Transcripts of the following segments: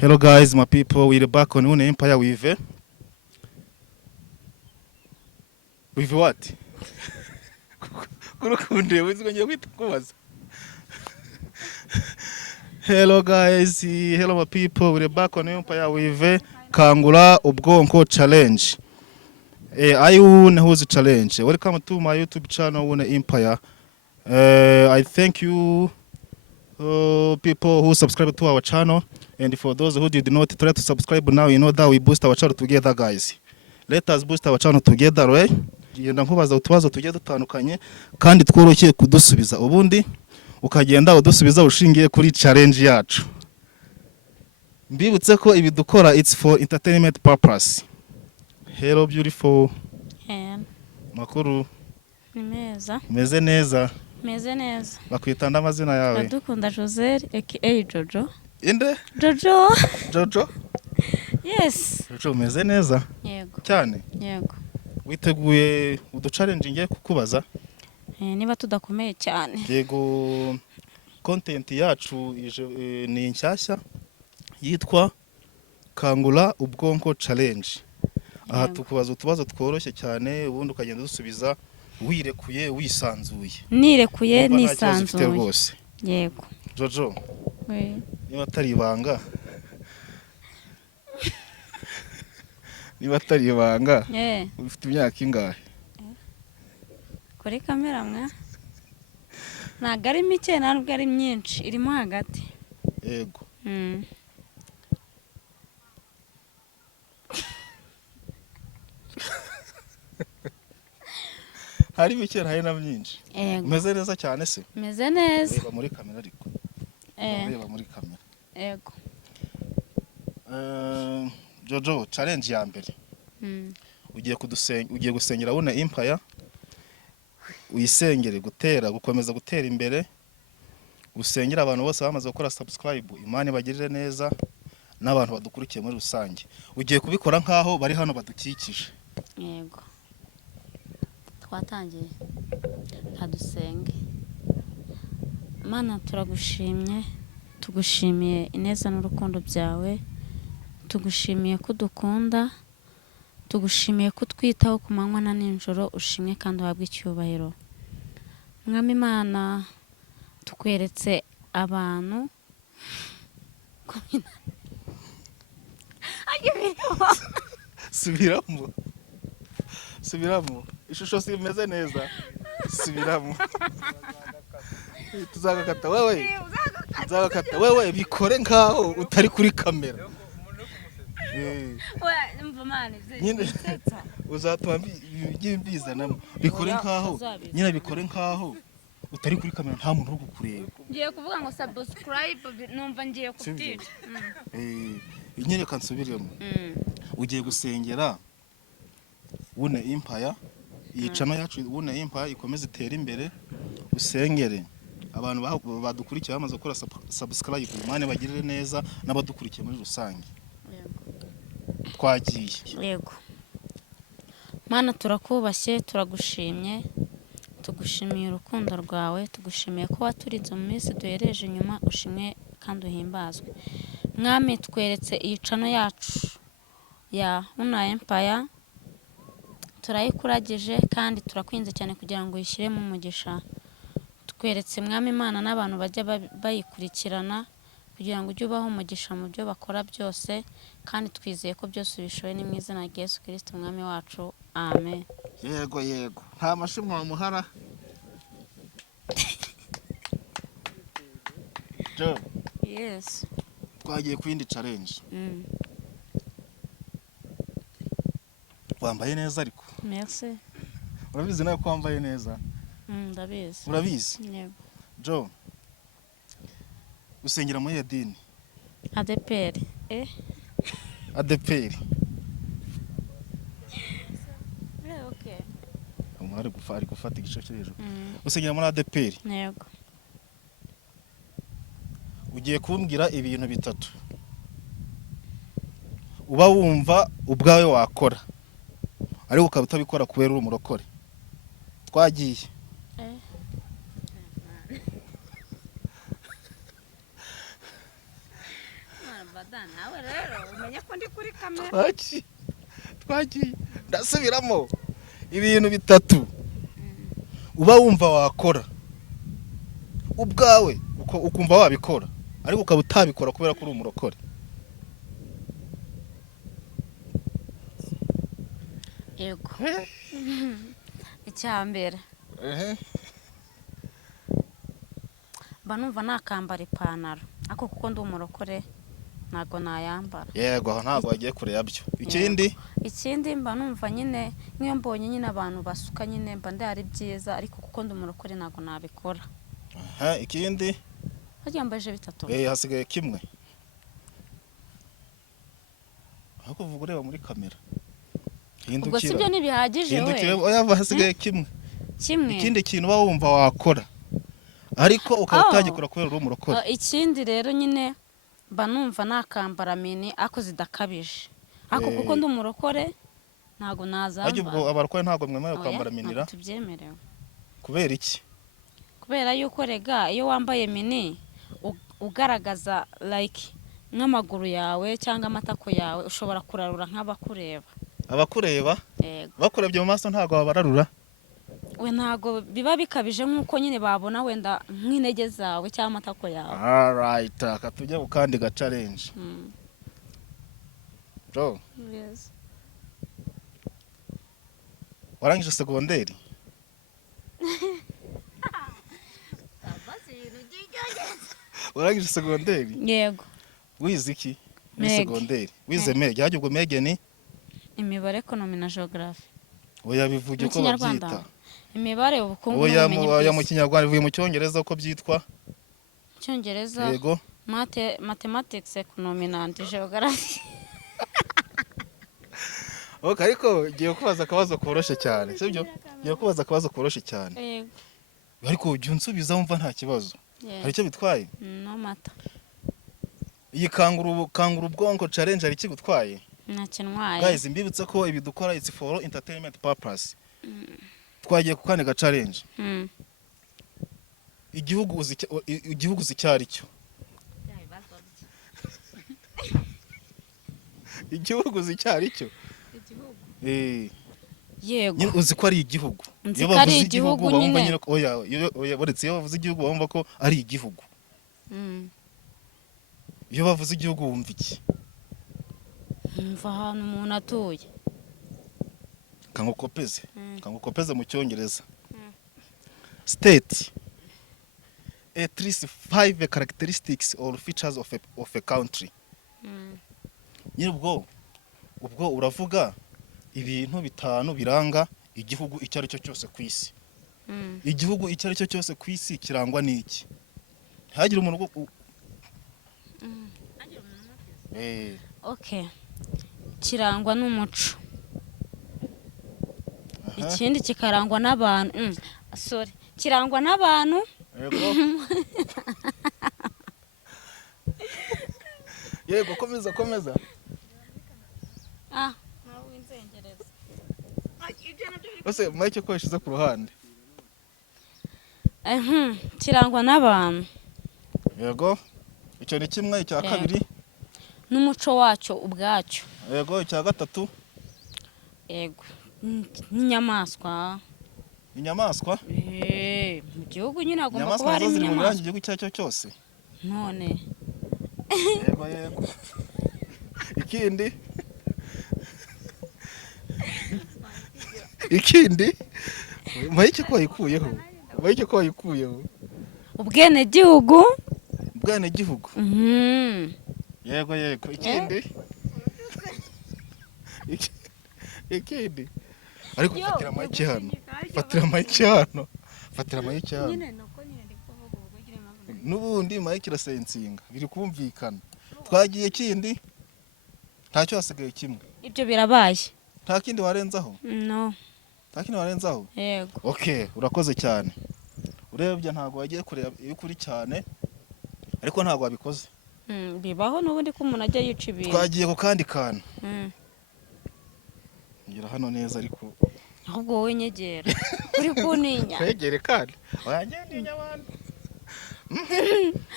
Hello guys, my people, we're back on Une Empire with what? Kurukunde wizwe kwita kubaza. Hello guys, hello my people, we're back on Empire with Kangura Ubwonko Challenge. Ayune who's challenge. Welcome to my YouTube channel Une Empire. I thank you people who subscribe to our channel, and for those who did not try to subscribe now, you know that we boost our channel together guys. Let us boost our channel together, right? Genda nkubaza utubazo tujye dutandukanye kandi tworoshye kudusubiza, ubundi ukagenda udusubiza ushingiye kuri challenge yacu. Mbibutse ko ibi dukora it's for entertainment purpose. Hello beautiful. Makuru. Nimeza. Meze neza. Meze neza. Bakwita ndamazina yawe. Adukunda Josel aka Jojo. Inde? Jojo. Jojo? Yes. Jojo meze neza. Yego. Cyane. Yego. Witeguye uduchallenge ngiye kukubaza? Niba tudakomeye cyane. Yego, content yacu ni nshyashya yitwa Kangura Ubwonko Challenge. Aha tukubaza utubazo tworoshye cyane, ubundi ukagenda dusubiza wirekuye wisanzuye. Nirekuye nisanzuye. Yego. Jojo. Niba atari ibanga. Niba atari ibanga. Ufite imyaka ingahe? Kuri kamera mwa. Ntago ari mike ntabwo ari myinshi, irimo hagati. Yego. Hari mike hari na myinshi. Umeze neza cyane se? Meze neza. Reba muri kamera ariko. Reba muri kamera. Yego. Jojo, challenge ya mbere. Ugiye gusengera Une Empire. Uyisengere gukomeza gutera imbere. Usengera abantu bose bamaze gukora subscribe, Imana bagirire neza n'abantu badukurikiye muri rusange. Ugiye kubikora nkaho bari hano badukikije. Yego. Twatangiye. Hadusenge. Mana turagushimye, tugushimiye ineza n'urukundo byawe. Tugushimiye ko dukunda, tugushimiye ko twitaho ku manywa na nijoro, ushimwe kandi uhabwe icyubahiro. Mwami Imana, tukweretse abantu Subiramo. Ishusho simeze neza. Subiramo. Tuzagakata wewe bikore nkaho utari kuri kamera. Uzatuma bizanamo bikore nkaho nyina bikore nkaho utari kuri kamera nta muntu uri kukureba. Ngiye kuvuga ngo subscribe numva ngiye kubyica. Nyine kansubiremo. Ugiye gusengera Une Empire, iyi channel yacu Une Empire ikomeze itere imbere. Usengere abantu badukurikiye bamaze gukora subscribe, Imana bagirire neza n'abadukurikiye muri rusange. Twagiye. Yego. Mana turakubashye, turagushimye. Tugushimiye urukundo rwawe, tugushimiye ko waturinze mu minsi duhereje inyuma, ushimwe kandi uhimbazwe. Mwami tweretse iyi channel yacu ya Une Empire. Turayikurageje kandi turakwinze cyane kugira ngo uyishyire mu mugisha. Tweretse Mwami Imana n'abantu bajya bayikurikirana kugira ngo ujye ubaho umugisha mu byo bakora byose, kandi twizeye ko byose ubishoboye ni mu izina rya Yesu Kristo Umwami wacu. Amen. Yego. Nta mashimwe wamuhara. Jo. Yes. Twagiye ku yindi challenge. Wambaye neza ariko. Merci. Urabizi nawe ko wambaye neza? Ndabizi. Urabizi? Yego. Jo. Usengera muri dini? ADPR. ADPR. Okay. Umwari gufata igice cyo hejuru. Usengera muri ADPR? Yego. Ugiye kumbwira ibintu bitatu uba wumva ubwawe wakora ariko ukaba utabikora kubera uri umurokore. Twagiye. nawe rero umenye ko ndi kuri kamera. Twagiye ndasubiramo ibintu bitatu uba wumva wakora ubwawe ukumva wabikora ariko ukaba utabikora kubera ko uri umurokore. Yego. Icyambere mba numva nakambara ipantaro ariko kuko ndi umurokore ntago nayambara. Yego aho ntago wagiye kure yabyo. Ikindi mba numva nyine nk'iyo mbonye nyine abantu basuka nyine mba ndari byiza ariko kuko ndi umurokore ntago nabikora. Ikindi haryambaje bitatu. Hasigaye kimwe. Aho kuvuga ureba muri kamera. Ubwo sibyo ntibihagije we. Oya hasigaye kimwe. Ikindi kintu uba wumva wakora ariko ukaba utagikora kubera uri umurokore. Ikindi rero nyine mba numva nakambara mini ako zidakabije ako kuko ndi umurokore ntago nazambara. Ajye ubwo abarokore ntago mwemerewe kwambara minira. Tubyemerewe. Kubera iki? Kubera yuko rega iyo wambaye mini ugaragaza like nk'amaguru yawe cyangwa amatako yawe ushobora kurarura nk'abakureba. Abakureba? Yego. Bakurebye mu maso ntago babararura. We ntago biba bikabije nk'uko nyine babona wenda nk'intege zawe cyangwa amatako yawe. Alright, akatujya ukandi ga challenge. Bro. Yes. Warangije segonderi? Warangije segonderi? Yego. Wize iki? Muri segonderi. Wize mege, hajye ubwo mege ni imibare, ekonomi na geography. Oya bivuge uko babyita. Imibare, ubukungu n'ubumenyi. Oya mu Kinyarwanda bivuye mu Cyongereza uko byitwa? Cyongereza. Yego. Mathematics, ekonomi na geography. Okay, ariko giye kubaza akabazo koroshe cyane, sibyo? Giye kubaza akabazo koroshe cyane. Yego. Ariko ujye unsubiza wumva nta kibazo. Hari icyo bitwaye? No mata. Iyi kangura ubwonko challenge ari kigutwaye? Nakinwaye. Guys, mbibutse ko ibi dukora it's for entertainment purpose. Twagiye ku kane ga challenge. Igihugu zicyari cyo. Igihugu zicyari cyo. Yego. Uzi ko ari igihugu. Iyo bavuze igihugu bumva nyine oya baretse iyo bavuze igihugu bumva ko ari igihugu. Iyo bavuze igihugu wumva iki? Mva ahantu umuntu atuye. Kangukopeze mu Cyongereza. State. At least 5 characteristics or features of a country. Ubwo uravuga ibintu bitanu biranga igihugu icyo ari cyo cyose ku isi. Igihugu icyo ari cyo cyose ku isi kirangwa n'iki? Hagira umuntu Okay. Kirangwa n'umuco. Ikindi kikarangwa n'abantu. Sorry. Kirangwa n'abantu. Yego komeza. Nawe winzengereza. Ose Mike ko yashize ku ruhande. Kirangwa n'abantu. Yego. Icyo ni kimwe, icya kabiri. N'umuco wacyo ubwacyo. Yego, icya gatatu. Yego. N'inyamaswa. Inyamaswa? Mu gihugu nyine agomba kuba harimo inyamaswa. inyamaswa. Mu gihugu cyacu cyose. None. Yego. Ikindi. Mike ko yikuyeho. Ubwene gihugu. Yego. Ikindi. Ariko fatira Mike hano. Nubundi Mike irasensinga. Biri kumvikana. Twagiye ikindi. Ntacyo hasigaye kimwe. Ibyo birabaye. Nta kindi warenzaho? No. Nta kindi warenzaho? Yego. Okay, urakoze cyane. Urebye ntago wagiye kureba iyo kuri cyane. Ariko ntago wabikoze. Bibaho nubundi ko umuntu ajya yica ibintu. Twagiye ku kandi kantu. Ngira hano neza ariko ahubwo wowe nyegera. Uri kuninya. Kwegere kandi. Oyangendinya abantu.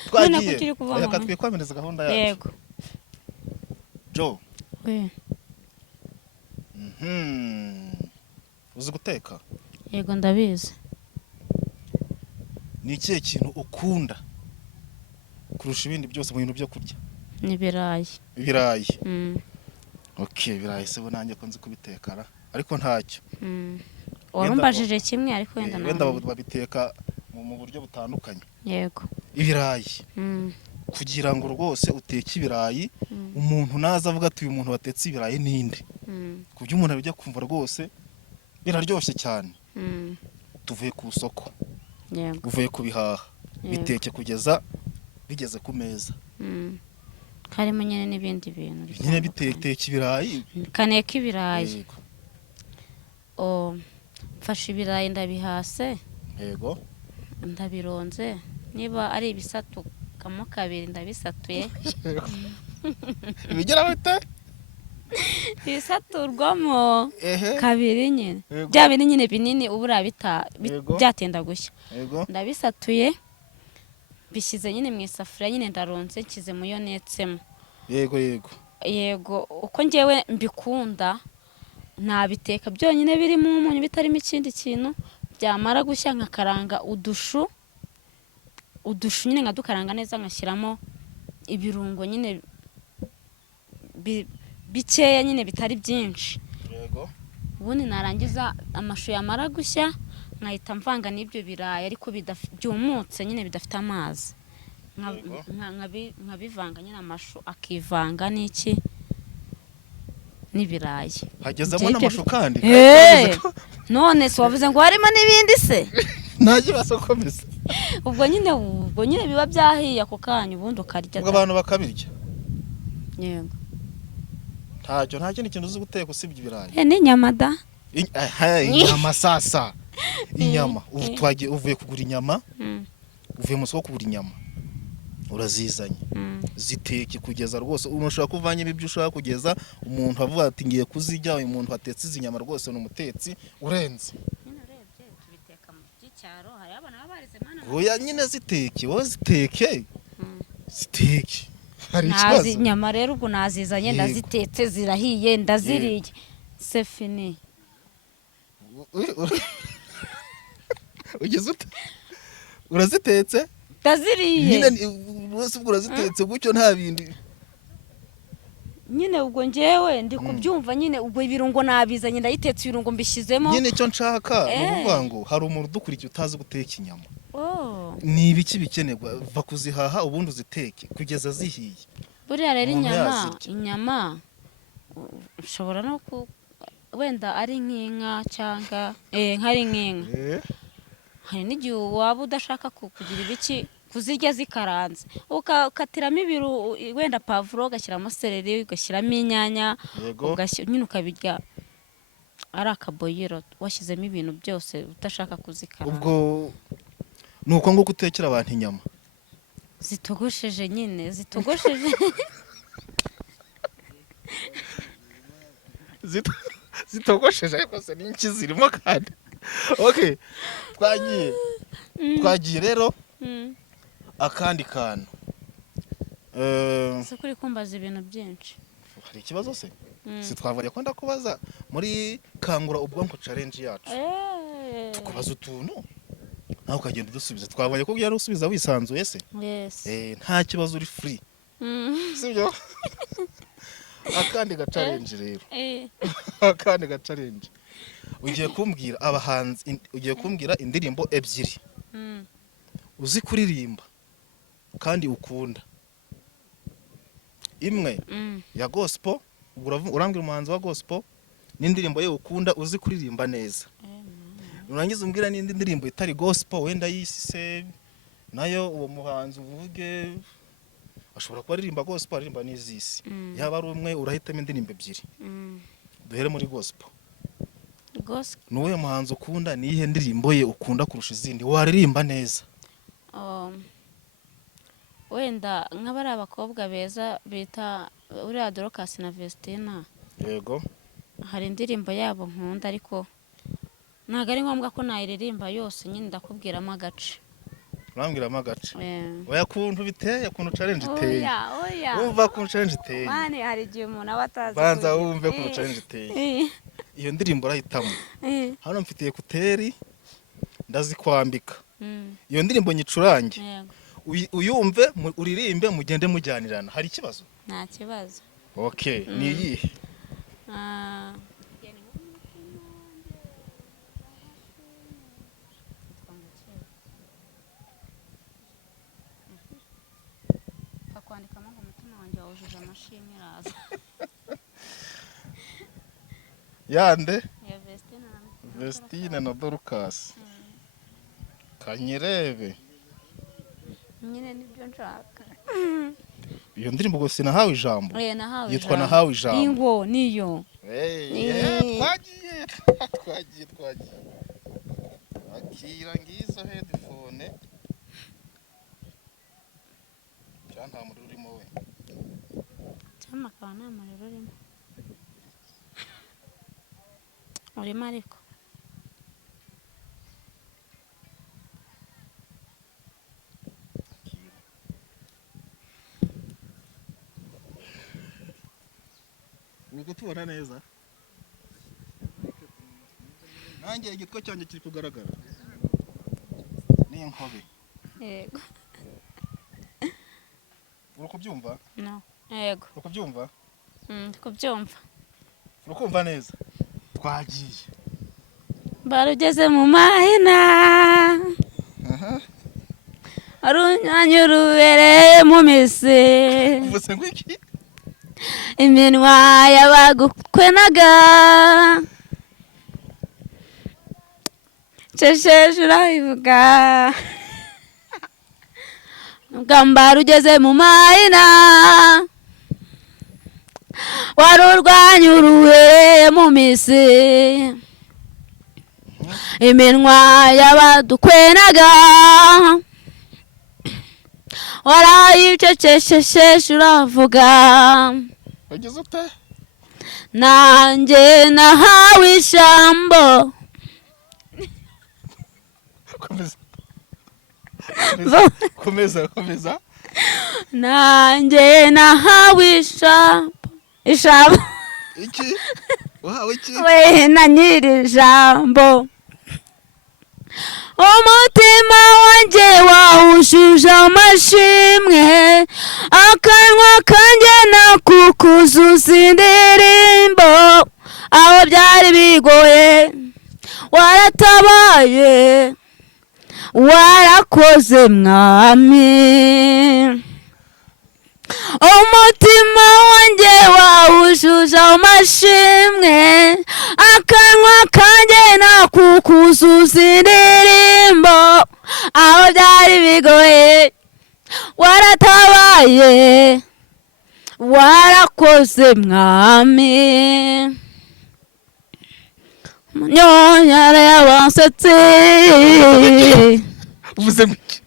Twagiye. Reka twikomereza gahunda yacu. Yego. Jo. we Uzi guteka? yego ndabizi. Ni ikihe kintu ukunda kurusha ibindi byose mu bintu byo kurya? Ni ibirayi. Ibirayi. Mm. Okay, ibirayi se bo nanjye ko nzi kubitekara ariko ntacyo. Warumbajije kimwe ariko wenda wenda babiteka mu buryo butandukanye. Yego. Ibirayi. Kugira ngo rwose uteke ibirayi umuntu naza avuga ati uyu muntu watetse ibirayi ninde. Kubyo umuntu abijya kumva rwose biraryoshye cyane. Tuvuye ku isoko. Yego. Uvuye kubihaha. Biteke kugeza bigeze ku meza. Harimo nyine n'ibindi bintu. Nyine biteke ibirayi. Kaneka ibirayi. Mfashe ibirayi ndabihase. Yego. Ndabironze. Niba ari ibisatu kamo kabiri ndabisatuye. Bigera bite? Bisaturwamo kabiri nyine. Bya bindi nyine binini ubura byatenda gushya. Ndabisatuye. Bishyize nyine mu isafuriya nyine ndaronze nshyize mu yo netsemo. Yego yego. Yego uko njyewe mbikunda nabiteka byonyine birimo umunyu bitarimo ikindi kintu byamara gushya nkakaranga udushu nyine nkadukaranga neza nkashyiramo ibirungo nyine bikeya nyine bitari byinshi. Yego. Ubundi narangiza amashu yamara gushya nkahita mvanga n'ibyo birayi ariko byumutse nyine bidafite amazi. Nkabivanga nyine amashu akivanga n'iki n'ibirayi. Hagezemo n'amashu kandi. None se wavuze ngo harimo n'ibindi se? Ntaje basokomeza. Ubwo nyine biba byahiye ako kanya ubundi ukarya. Ubwo abantu bakabirya. Yego. Nta kintu uzi guteka usibye ibirayi. Ni inyama da. Inyama sasa. Inyama. Uvuye kugura inyama. Uvuye mu soko kugura inyama. Urazizanye. Ziteke kugeza rwose ushaka kuvanya ibyo ushaka kugeza umuntu avuga ati ngiye kuzijya uyu muntu atetse izi nyama rwose n'umutetsi urenze. Oya nyine ziteke wowe ziteke. Ziteke. Hari ikibazo. Nazi nyama rero ubwo nazizanye ndazitetse zirahiye ndaziriye. C'est fini. Ugeze ute? Urazitetse? Ndaziriye. Nyine wose ubwo urazitetse gutyo nta bindi. Nyine ubwo njyewe ndi kubyumva nyine ubwo ibirungo nabizanye ndayitetse ibirungo mbishyizemo. Nyine icyo nshaka ni ukuvuga ngo hari umuntu udukurikiye utazi guteka inyama. Ni ibiki bikenerwa va kuzihaha ubundi uziteke kugeza zihiye. Buriya rero inyama ushobora no wenda ari nk'inka cyangwa nkari nk'inka. Hari n'igihe waba udashaka kugira ibiki kuzirya zikaranze ukatiramo ibiru wenda pavuro ugashyiramo seleri ugashyiramo inyanya nyine ukabirya ari akaboyiro washyizemo ibintu byose udashaka kuzikaranga. Ubwo nuko ngo gutekera abantu inyama zitogosheje nyine zitogosheje zitogosheje ariko se n'inki zirimo kandi. Okay, twagiye rero akandi kantu. Se kuri kumbaza ibintu byinshi. Hari ikibazo se? Si twavuriye ko ndakubaza muri kangura ubwonko challenge yacu. Tukubaza utuntu nawe ukagenda udusubiza. Twabonye ko byari usubiza wisanzuye se? Yes. Nta kibazo uri free. Sibyo? Akandi ga challenge rero. Akandi ga challenge. Ugiye kumbwira abahanzi ugiye kumbwira indirimbo ebyiri. Uzi kuririmba kandi ukunda. Imwe ya gospel urambwira umuhanzi wa gospel n'indirimbo ye ukunda uzi kuririmba neza. Urangiza umbwira n'indi ndirimbo itari gospel wenda yise nayo uwo muhanzi uvuge ashobora kuba aririmba gospel aririmba n'izisi. Yaba ari umwe urahitamo indirimbo ebyiri. Duhere muri gospel. Nuwe muhanzi ukunda nihe ndirimbo ye ukunda kurusha izindi waririmba neza? Wenda nk'abari abakobwa beza bita uriya Dorcas na Vestina. Yego. Hari indirimbo yabo nkunda ariko ntago ari ngombwa ko nayiririmba yose nyine ndakubwiramo agace. urambwiramo agace Eh. oya kuntu biteye kuntu challenge iteye oya wumva kuntu challenge iteye mani hari igihe umuntu aba atazi banza kugira. wumve kuntu challenge iteye iyo ndirimbo urahitamo Eh. hano mfitiye ekuteri ndazikwambika Mm. iyo ndirimbo nyicurange Yego. uyumve uririmbe mugende mujyanirana hari ikibazo Nta kibazo. okay ni iyihe Ah. Kwandikamo ngo umutima wanjye wawujuje amashimwe iraza. yande Ya Vestine na Dorcas kanyirebe nyine nibyo nshaka. iyo ndirimbo gusa sinahawe ijambo Nahawe yitwa nahawe ijambo ingo niyo. twagiye akira ngizo headphone nta muriro urimo we Cyama akaba nta muriro urimo. Urimo ariko. uri kutubona neza nanjye igitwa cyanjye kiri kugaragara ni inkobe Yego. uri kubyumva No. Yego. uri kubyumva Kubyumva. uri kumva neza twagiye Barugeze mu mahina. Arunyanya rubereye mu mise. uvuze ngo iki Iminwa y'abagukwenaga. Cesheje urabivuga. Ugamba rugeze mu mahina. Wari urwanya urubereye mu mise. Iminwa y'abadukwenaga. Warayicecesheje uravuga. wagize ute Nanjye nahawe ijambo. komeza Nanjye nahawe ijambo. iki wahawe iki We na nyiri ijambo. Umutima wanjye wawujuje amashimwe. Akanwa kanjye nakukuzuza indirimbo. Aho byari bigoye waratabaye. Warakoze mwami. Umutima wanjye wawujuje amashimwe. Akanwa kanjye nakukuzuza indirimbo. Aho byari bigoye waratabaye. Warakoze mwami. Nyonyara y'abasetsi. uvuze ngo iki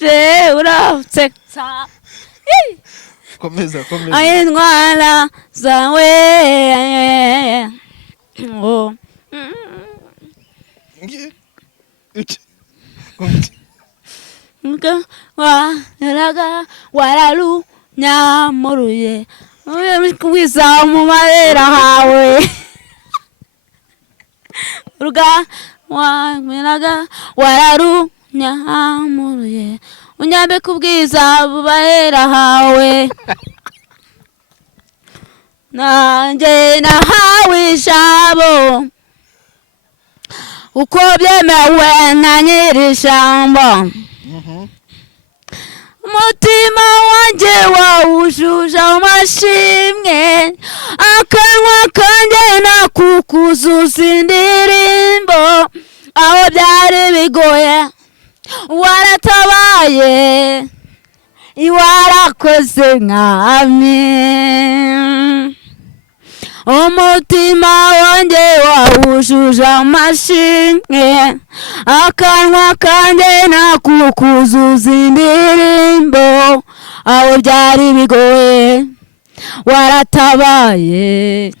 Je uratsetsa. komeza Ayindwara zawe. Oh. iki wararunyamuruye. Wiza mu mabera hawe. Wararunyamuruye. Unyambika ubwiza bubahera hawe. Nanjye nahawe ijambo. Uko byemewe na nyiri ijambo. Umutima wanjye wawujuje amashimwe. Akanwa kanjye nakukuzuza indirimbo. Aho byari bigoye waratabaye. Warakoze mwami. Umutima wanjye wawujuje amashimwe. Akanwa kanjye nakukuzuza indirimbo. Aho byari bigoye waratabaye.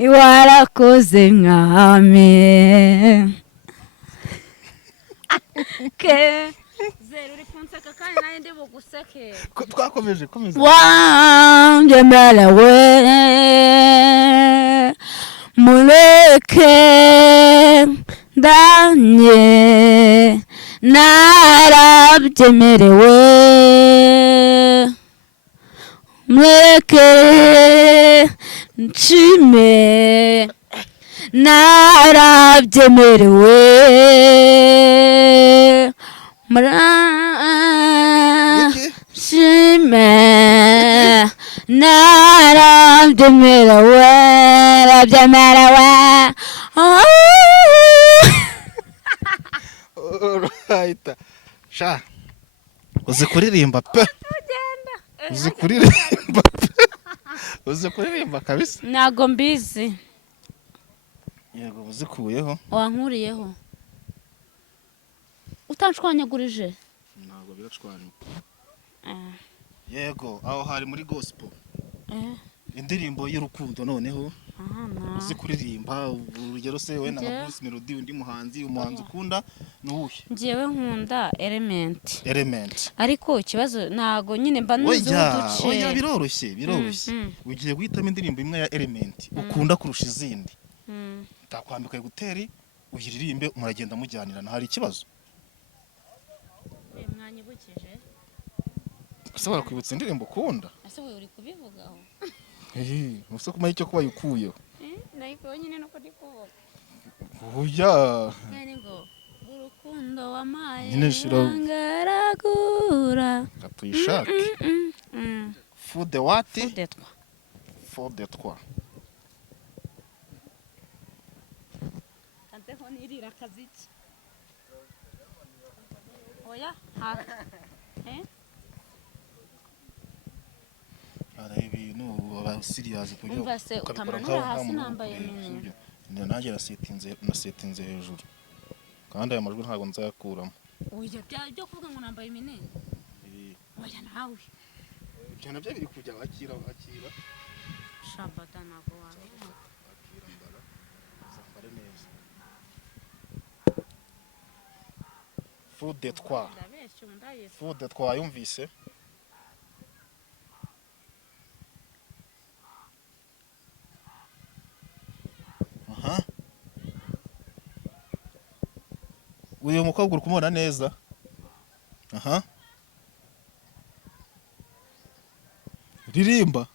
Warakoze mwami. ke zeru uri kunseka kandi nawe ndi buguseke Twakomeje komeza. wanjyemerewe mureke ndanye narabyemerewe mureke nshime narabyemerewe shime narabyemerewe rabyemerewe. Alright. Sha. Uzi kuririmba pe. Uzi kuririmba pe. Uzi kuririmba kabisa. Ntago mbizi. Yego uzikuyeho. Wankuriyeho. Utanshwanyagurije. Ntago biracwanya. Yego aho hari muri gospel. Indirimbo y'urukundo noneho. Uzi kuririmba urugero se we na Bruce Melody undi umuhanzi ukunda nuwuhe? Ngiyewe nkunda Element. Ariko ikibazo ntago nyine mba nuzi uduce. Oya biroroshye. Ugiye guhitamo indirimbo imwe ya Element ukunda kurusha izindi. Ndakwambika guteri uyiririmbe muragenda mujyanirana hari ikibazo. Mwanyibukije. Ese barakwibutsa indirimbo ukunda? Ese we uri kubivugaho? Muso kuma icyo kuba yukuyeho. Nayiko nyine nuko ndikuvuga. Oya. Nani ngo urukundo wamaye. Nyine shiro. Ngaragura. Katuyishake. Fou de what? Fou de trois. Kanteho nirira kaziki. Oya. Ara ibintu aba serious kujyo. Umva se utamanura hasi nambaye minini. Nanjye nasetinze hejuru. Kandi aya majwi ntago nzayakuramo. Oya byo kuvuga ngo nambaye minini. Oya nawe. Ibyo nabyo biri kujya akira. Shabada nago wawe. Akira mbara. Zambare neza. Fou de trois. Fou de trois yumvise. Uyu mukobwa uri kumubona neza? Ririmba.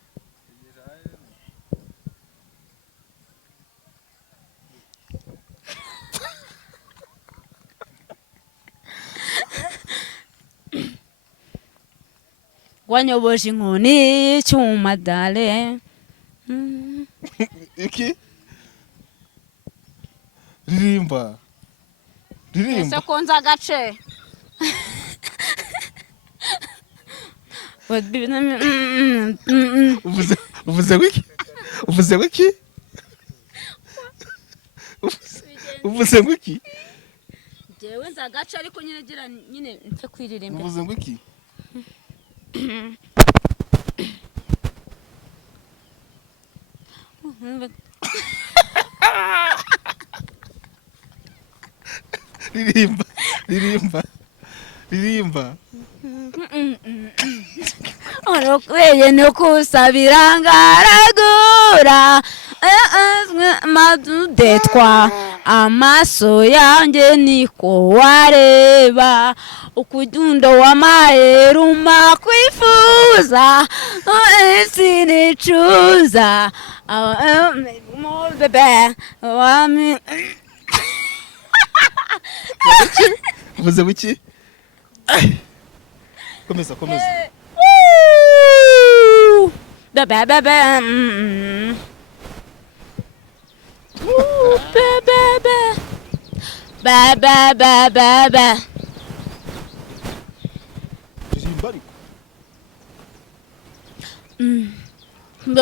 Wanyoboje inkoni cyuma dale. Iki? Ririmba. Ese konza agace. Uvuze wiki? Uvuze wiki? Jewe nza agace ariko nyine gira nyine mfe kwiririmba. Uvuze wiki? Ririmba. Orokweye no kusabira ngaragura madudetwa amaso yanjye niko wareba ukudundo wamaye ruma kwifuza sinicuza mo bebe wami. Uvuze wiki? Komeza. Bebe. Bebe. Ririmba ariko.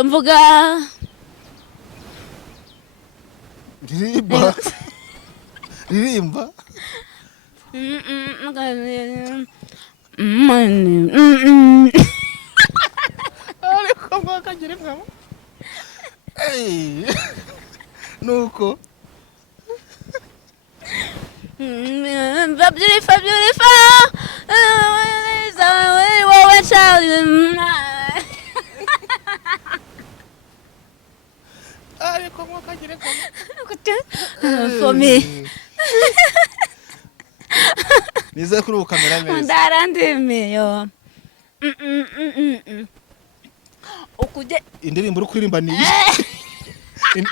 Mvuga. Ririmba. Ariko mwakagira imwe. Nuko Beautiful, beautiful. Wowe cyane. ariko mwakagire ko For me. nize kuri ukamera neza Ndarandime yo. Ukuje indirimbo uri kuririmba ni iyihe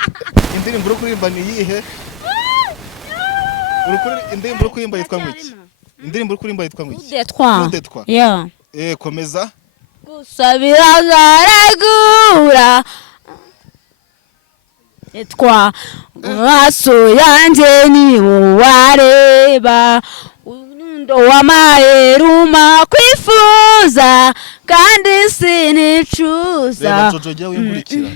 indirimbo uri kuririmba ni iyihe indirimbo uri kuririmba yitwa ngwiki indirimbo uri kuririmba yitwa ngwiki Udetwa. Yeah. komeza Gusabira garagura. Etwa maso yanjye ni wareba unyundo w'amaheruma kwifuza kandi sinicuza reba jojo jya wingurikira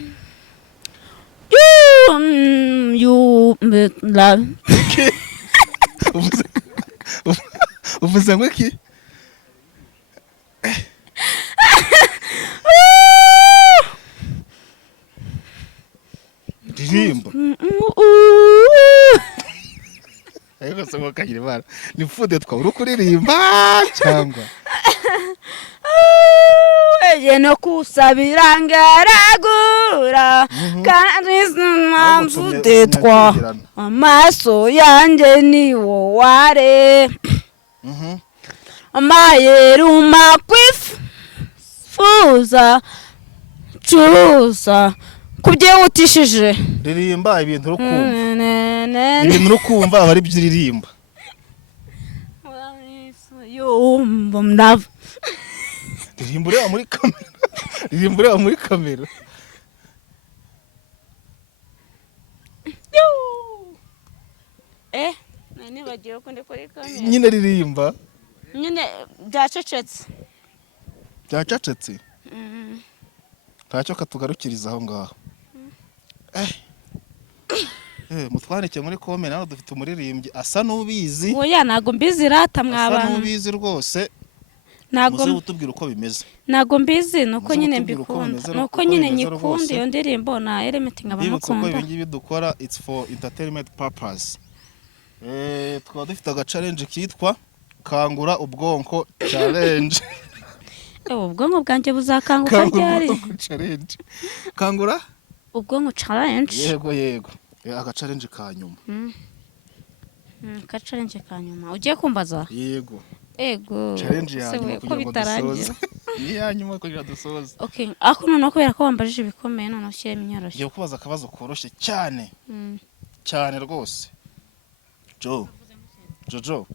you love uvuze ngo iki ndirimba ariko se mwakagire bana ni fude twa uri kuririmba cyangwa Eje no kusabira ngaragura kandi sinamvu detwa amaso yanjye ni ware amayeruma kwifuza cuza kubyewutishije ririmba ibintu urukumva aba ari byo uririmba ririmba ureba muri kamera nibagiwe ko ndi kuri kamera nyine ririmba nyine byacecetse ntacyo katugarukiriza aho ngaho mutwandike muri kome nawe dufite umuririmbyi asa n'ubizi oya ntago mbizi rata asa mwabana n'ubizi rwose muze utubwira uko bimeze ntago mbizi nuko nyine mbikunda nuko nyine nyikunda iyo ndirimbo na element nkaba bibutse ko mukunda ibi ngibi dukora it's for entertainment purpose twaba dufite agachallenge kitwa kangura ubwonko challenge ubwonko bwanjye buzakanguka ryari challenge kangura ubwonko challenge yego agachallenge ka nyuma agachallenge ka nyuma ugiye kumbaza yego challenge ya nyuma ko bitarangira ni ya nyuma kugira dusoze okay ako noneho kubera ko wambajije ibikomeye noneho ushyiremo inyoroshye ngiye kubaza akabazo koroshye cyane cyane rwose Jojo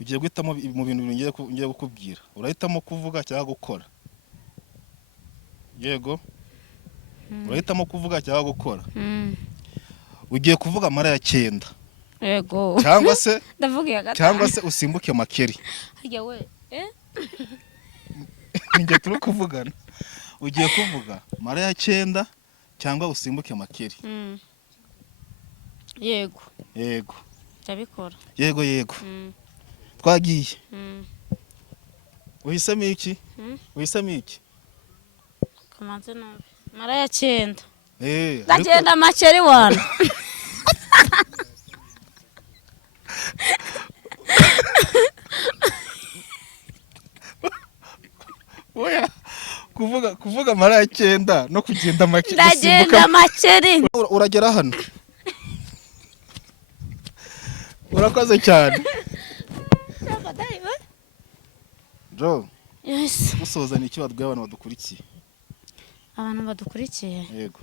ugiye guhitamo mu bintu ngiye gukubwira urahitamo kuvuga cyangwa gukora yego urahitamo kuvuga cyangwa gukora ugiye kuvuga amara ya 9 yego cyangwa se ndavuga ya 5 cyangwa se usimbuke makeri harya we ngiye turi kuvugana ugiye kuvuga amara ya 9 cyangwa usimbuke makeri yego ndabikora yego twagiye uhisemo iki kamanze numve mara ya 9 ndagenda makeri wana oya kuvuga mara ya 9 no kugenda makeri ndagenda makeri uragera hano urakoze cyane Jo yes usoza ni iki wadwiye abantu badukurikiye yego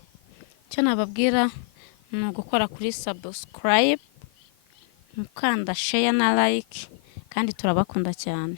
cyo nababwira ni ugukora kuri subscribe mukanda share na like kandi turabakunda cyane